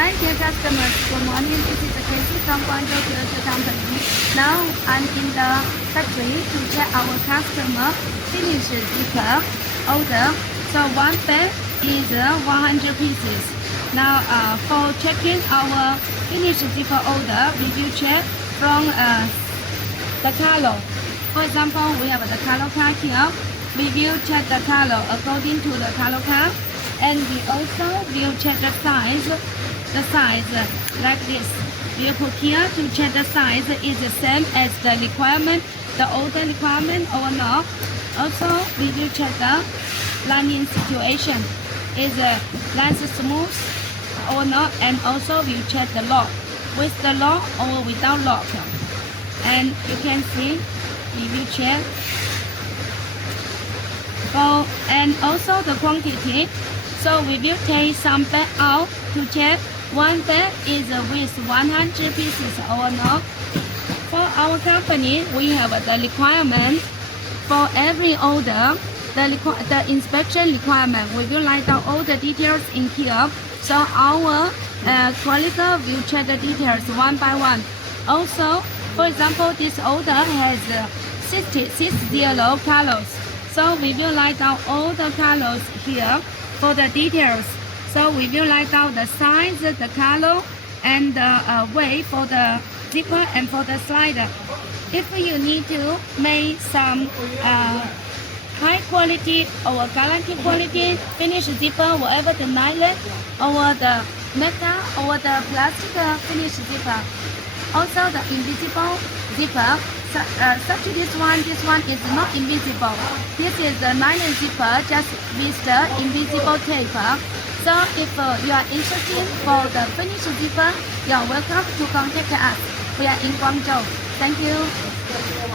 Hi dear customers, good morning. This is Cathy from Guangzhou Cooperative Company. Now I'm in the factory to check our customer finished zipper order. So one bag is 100 pieces. Now for checking our finished zipper order, we will check from the color. For example, we have the color card here. We will check the color according to the color card, and we also will check the size like this. We put here to check the size is the same as the requirement, the order requirement or not. Also, we will check the lining situation, is the line smooth or not, and also we'll check the lock, with the lock or without lock. And you can see, we will check. And also the quantity. So we will take some bag out to check one bag is with 100 pieces or not. For our company, we have the requirement for every order, the inspection requirement. We will write down all the details in here. So our colleague will check the details one by one. Also, for example, this order has 60 colors. So we will write down all the colors here for the details. So we will write down the size, the color, and the weight for the zipper and for the slider. If you need to make some high quality or guarantee quality finished zipper, whatever the nylon or the metal or the plastic finished zipper. Also the invisible zipper, such this one is not invisible. This is the nylon zipper just with the invisible tape. So if you are interested for the finished zipper, you are welcome to contact us. We are in Guangzhou. Thank you.